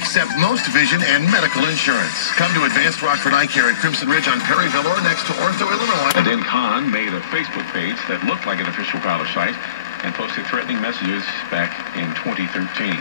accept most vision and medical insurance. Come to Advanced Rockford Eye Care at Crimson Ridge on Perryville or next to Ortho, Illinois. Adin Khan made a Facebook page that looked like an official college site and posted threatening messages back in 2013.